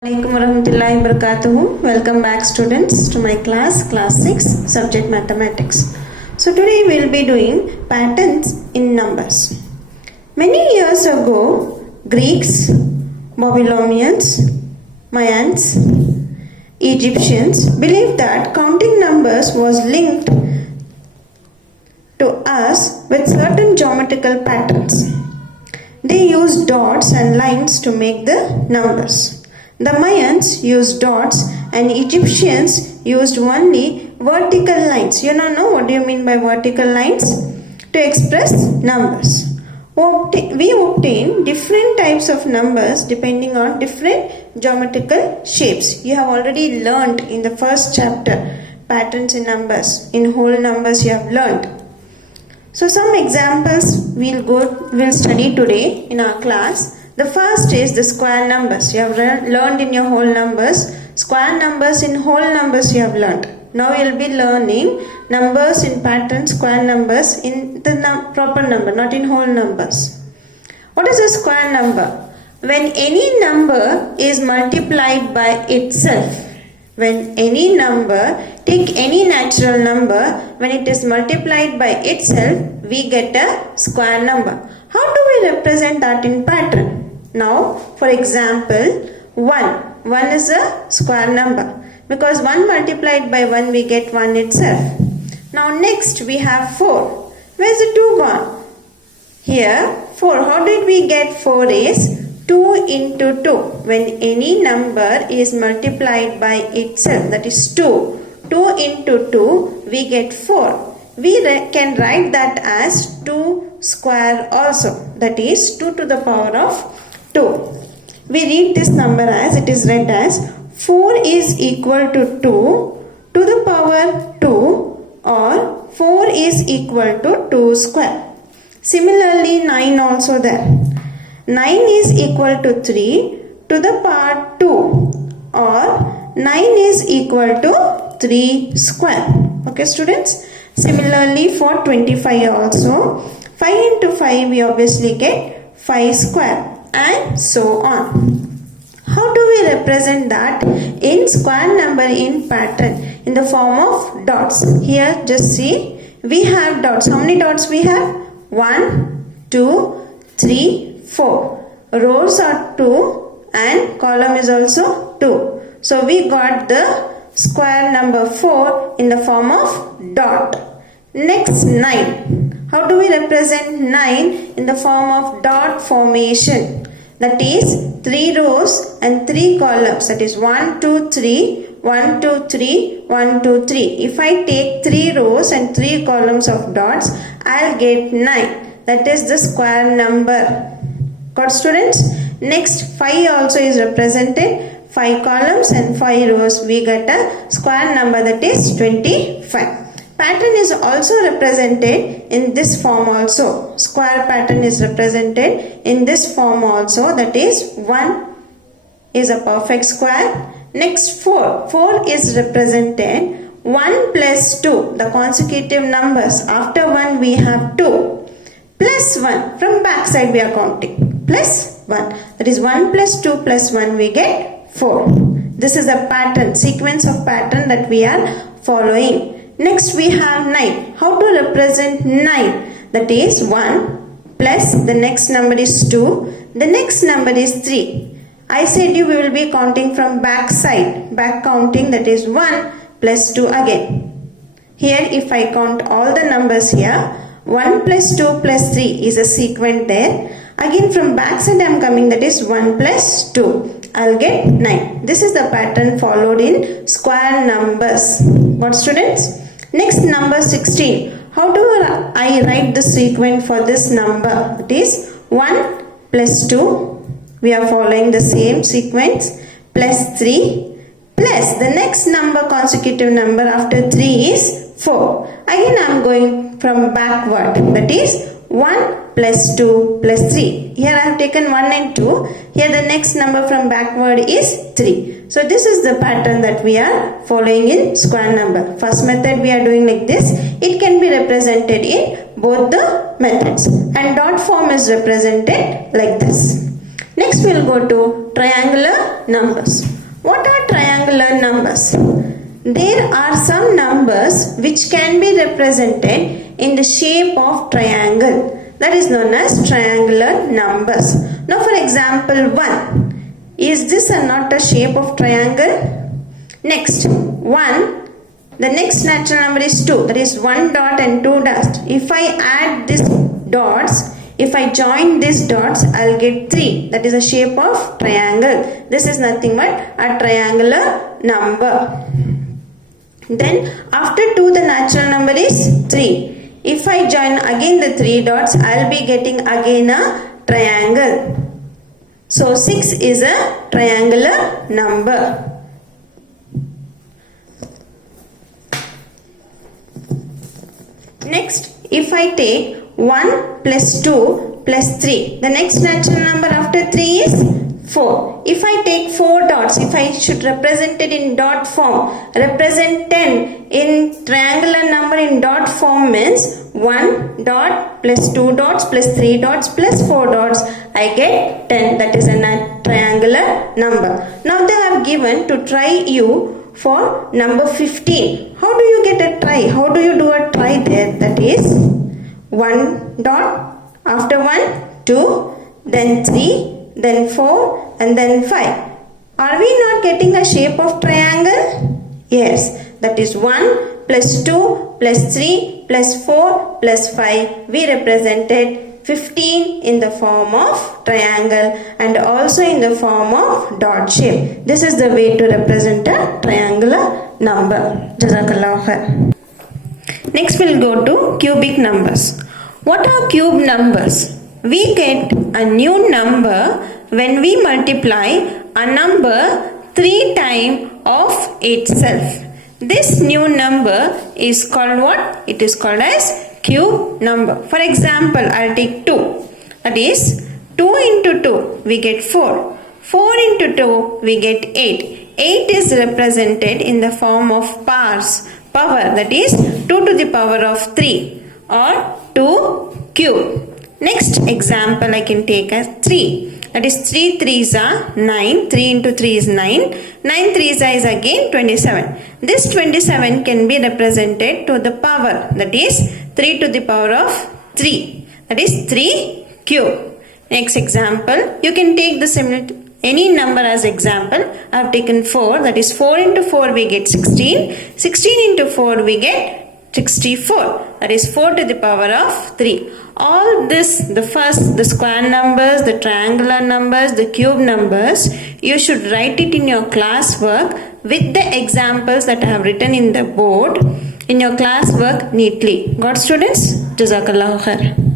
Assalamualaikum warahmatullahi wabarakatuh. Welcome back students to my class 6 subject mathematics. So today we will be doing patterns in numbers. Many years ago, Greeks, Babylonians, Mayans, Egyptians believed that counting numbers was linked to us with certain geometrical patterns. They used dots and lines to make the numbers. The Mayans used dots and Egyptians used only vertical lines. You don't know what do you mean by vertical lines? To express numbers. We obtain different types of numbers depending on different geometrical shapes. You have already learned in the first chapter patterns in numbers. In whole numbers you have learned. So some examples we'll study today in our class. The first is the square numbers. You have learned in your whole numbers. Square numbers in whole numbers you have learned. Now you will be learning numbers in patterns, square numbers in the proper number, not in whole numbers. What is a square number? When any number is multiplied by itself. When any number, take any natural number, when it is multiplied by itself, we get a square number. How do we represent that in pattern? Now, for example, 1. 1 is a square number. Because 1 multiplied by 1, we get 1 itself. Now, next we have 4. Where is the 2 gone? Here, 4. How did we get 4 is 2 into 2. When any number is multiplied by itself, that is 2. 2 into 2, we get 4. We can write that as 2 square also. That is 2 to the power of 2. We read this number as, it is read as 4 is equal to 2 to the power 2 or 4 is equal to 2 square. Similarly 9 also there. 9 is equal to 3 to the power 2 or 9 is equal to 3 square. Okay students. Similarly for 25 also, 5 into 5 we obviously get 5 square. And so on. How do we represent that in square number in pattern? In the form of dots. Here just see, we have dots. How many dots we have? 1, 2, 3, 4. Rows are 2 and column is also 2. So we got the square number 4 in the form of dot. Next 9. How do we represent 9 in the form of dot formation? That is 3 rows and 3 columns. That is 1, 2, 3, 1, 2, 3, 1, 2, 3. If I take 3 rows and 3 columns of dots, I'll get 9. That is the square number. Got students? Next 5 also is represented. 5 columns and 5 rows. We get a square number that is 25. Pattern is also represented in this form also. Square pattern is represented in this form also. That is 1 is a perfect square. Next 4. 4 is represented 1 plus 2. The consecutive numbers. After 1 we have 2. Plus 1. From back side we are counting. Plus 1. That is 1 plus 2 plus 1 we get 4. This is a pattern. Sequence of pattern that we are following. Next we have 9. How to represent 9? That is 1 plus the next number is 2. The next number is 3. I said we will be counting from back side. Back counting, that is 1 plus 2 again. Here if I count all the numbers here, 1 plus 2 plus 3 is a sequence there. Again from back side I am coming, that is 1 plus 2. I'll get 9. This is the pattern followed in square numbers. What students? Next number 16. How do I write the sequence for this number? It is 1 plus 2. We are following the same sequence. Plus 3. Plus the next number, consecutive number after 3 is 4. Again I am going from backward. That is 1 plus 2 plus 3. Here I have taken 1 and 2. Here the next number from backward is 3. So this is the pattern that we are following in square number. First method we are doing like this. It can be represented in both the methods. And dot form is represented like this. Next we'll go to triangular numbers. What are triangular numbers? There are some numbers which can be represented in the shape of triangle. That is known as triangular numbers. Now for example 1. Is this not a shape of triangle? Next 1. The next natural number is 2. That is 1 dot and 2 dots. If I add these dots, if I join these dots, I'll get 3. That is a shape of triangle. This is nothing but a triangular number. Then after 2 the natural number is 3. If I join again the 3 dots, I'll be getting again a triangle. So 6 is a triangular number. Next, if I take 1 plus 2 plus 3, the next natural number after 3 is 4. If I take 4 dots, if I should represent it in dot form, represent 10 in triangular number in dot form means 1 dot plus 2 dots plus 3 dots plus 4 dots, I get 10. That is a triangular number. Now they have given to try you for number 15. How do you get a try? How do you do a try there? That is 1 dot, after 1, 2, then 3, then 4 and then 5. Are we not getting a shape of triangle? Yes, that is 1 plus 2 plus 3 plus 4 plus 5. We represented 15 in the form of triangle and also in the form of dot shape. This is the way to represent a triangular number. Jazakallah khair. Next we'll go to cubic numbers. What are cube numbers? We get a new number when we multiply a number 3 times of itself. This new number is called what? It is called as cube number. For example, I'll take 2. That is 2 into 2 we get 4. 4 into 2 we get 8. 8 is represented in the form of powers. Power, that is 2 to the power of 3 or 2 cube. Next example I can take as 3. That is 3 3s are 9. 3 into 3 is 9. 9 3s is again 27. This 27 can be represented to the power. That is 3 to the power of 3. That is 3 cube. Next example. You can take the similar any number as example. I have taken 4. That is 4 into 4 we get 16. 16 into 4 we get 64. That is 4 to the power of 3. All this, the square numbers, the triangular numbers, the cube numbers, you should write it in your classwork with the examples that I have written in the board in your classwork neatly. Got students? Jazakallahu khair.